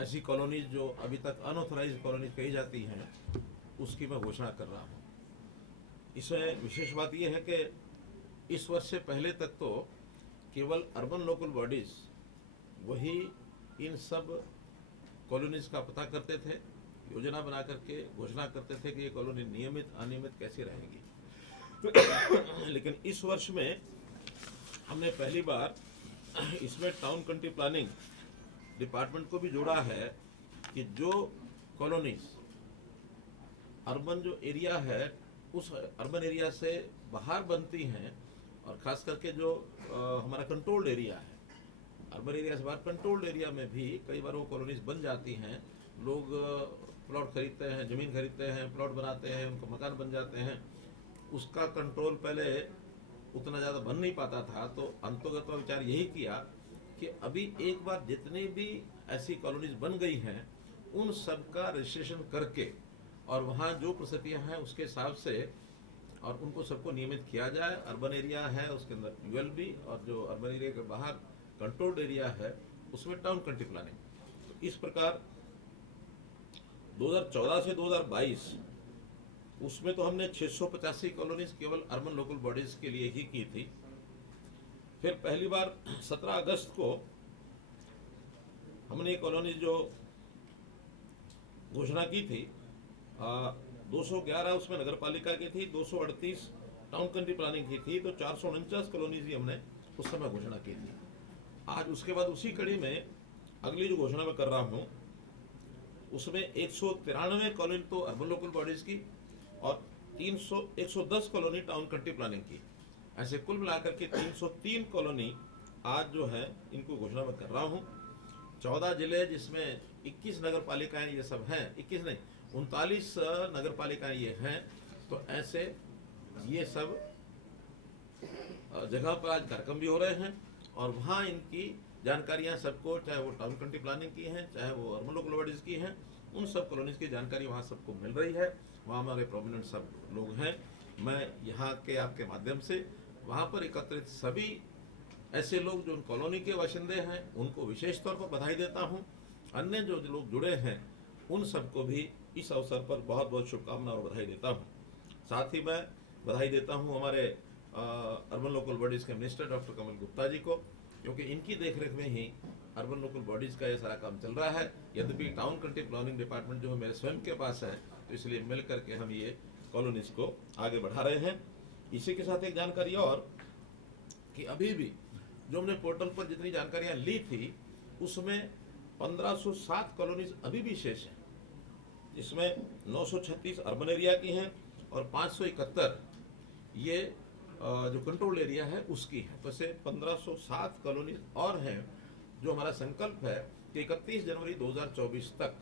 ऐसी कॉलोनीज जो अभी तक अनऑथराइज कॉलोनीज कही जाती हैं उसकी मैं घोषणा कर रहा हूँ। इसमें विशेष बात यह है कि इस वर्ष से पहले तक तो केवल अर्बन लोकल बॉडीज वही इन सब कॉलोनीज का पता करते थे, योजना बना करके घोषणा करते थे कि ये कॉलोनी नियमित अनियमित कैसे रहेंगी। लेकिन इस वर्ष में हमने पहली बार इसमें टाउन कंट्री प्लानिंग डिपार्टमेंट को भी जोड़ा है कि जो कॉलोनीज अर्बन जो एरिया है उस अर्बन एरिया से बाहर बनती हैं, और खास करके जो हमारा कंट्रोल्ड एरिया है, अर्बन एरिया से बाहर कंट्रोल्ड एरिया में भी कई बार वो कॉलोनीज बन जाती हैं। लोग प्लॉट खरीदते हैं, ज़मीन खरीदते हैं, प्लॉट बनाते हैं, उनको मकान बन जाते हैं। उसका कंट्रोल पहले उतना ज़्यादा बन नहीं पाता था, तो अंतोगत विचार यही किया कि अभी एक बार जितनी भी ऐसी कॉलोनीज बन गई हैं उन सब का रजिस्ट्रेशन करके और वहाँ जो परिस्थितियाँ हैं उसके हिसाब से और उनको सबको नियमित किया जाए। अर्बन एरिया है उसके अंदर यूएलबी, और जो अर्बन एरिया के बाहर कंट्रोल्ड एरिया है उसमें टाउन कंट्री प्लानिंग। तो इस प्रकार 2014 से 2022 उसमें तो हमने 685 कॉलोनीज केवल अर्बन लोकल बॉडीज के लिए ही की थी। फिर पहली बार 17 अगस्त को हमने ये कॉलोनी जो घोषणा की थी 211 उसमें नगर पालिका की थी, 238 टाउन कंट्री प्लानिंग की थी, तो 449 कॉलोनीज ही हमने उस समय घोषणा की थी। आज उसके बाद उसी कड़ी में अगली जो घोषणा मैं कर रहा हूँ उसमें 193 कॉलोनी तो अर्बन लोकल बॉडीज की और 110 कॉलोनी टाउन कंट्री प्लानिंग की। ऐसे कुल मिलाकर के 303 कॉलोनी आज जो है इनको घोषणा मैं कर रहा हूँ। 14 जिले जिसमें 21 नगर पालिकाएं ये सब हैं, 21 नहीं 39 नगर पालिकाएं ये हैं। तो ऐसे ये सब जगह पर आज कार्यक्रम भी हो रहे हैं और वहाँ इनकी जानकारियाँ सबको, चाहे वो टाउन कंट्री प्लानिंग की हैं चाहे वो अर्बन लोकल बॉडीज की हैं, उन सब कॉलोनीज की जानकारी वहाँ सबको मिल रही है। वहाँ हमारे प्रोमिनेंट सब लोग हैं। मैं यहाँ के आपके माध्यम से वहाँ पर एकत्रित सभी ऐसे लोग जो उन कॉलोनी के बाशिंदे हैं उनको विशेष तौर पर बधाई देता हूँ। अन्य जो लोग जुड़े हैं उन सबको भी इस अवसर पर बहुत बहुत शुभकामना और बधाई देता हूँ। साथ ही मैं बधाई देता हूँ हमारे अर्बन लोकल बॉडीज़ के मिनिस्टर डॉक्टर कमल गुप्ता जी को, क्योंकि इनकी देखरेख में ही अर्बन लोकल बॉडीज़ का ये सारा काम चल रहा है। यद्यपि टाउन कंट्री प्लानिंग डिपार्टमेंट जो है मेरे स्वयं के पास है, तो इसलिए मिल करके हम ये कॉलोनीज को आगे बढ़ा रहे हैं। इसी के साथ एक जानकारी और कि अभी भी जो हमने पोर्टल पर जितनी जानकारियाँ ली थी उसमें 1507 कॉलोनीज अभी भी शेष हैं, जिसमें 936 अर्बन एरिया की हैं और 571 ये जो कंट्रोल एरिया है उसकी है। तो ऐसे 1507 कॉलोनीज और हैं जो हमारा संकल्प है कि 31 जनवरी 2024 तक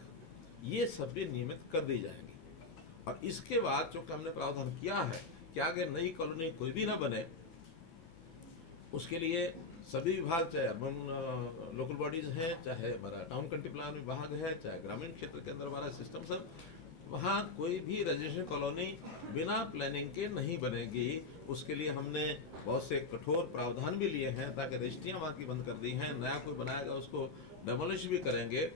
ये सब भी नियमित कर दी जाएंगी। और इसके बाद जो हमने प्रावधान किया है कि आगे नई कॉलोनी कोई भी ना बने, उसके लिए सभी विभाग, चाहे अर्बन लोकल बॉडीज हैं, चाहे हमारा टाउन कंट्री प्लान विभाग है, चाहे ग्रामीण क्षेत्र के अंदर हमारा सिस्टम सब, वहाँ कोई भी रजिस्ट्रेशन कॉलोनी बिना प्लानिंग के नहीं बनेगी। उसके लिए हमने बहुत से कठोर प्रावधान भी लिए हैं ताकि रजिस्ट्रियाँ वहाँ की बंद कर दी हैं। नया कोई बनाएगा उसको डेमोलिश भी करेंगे।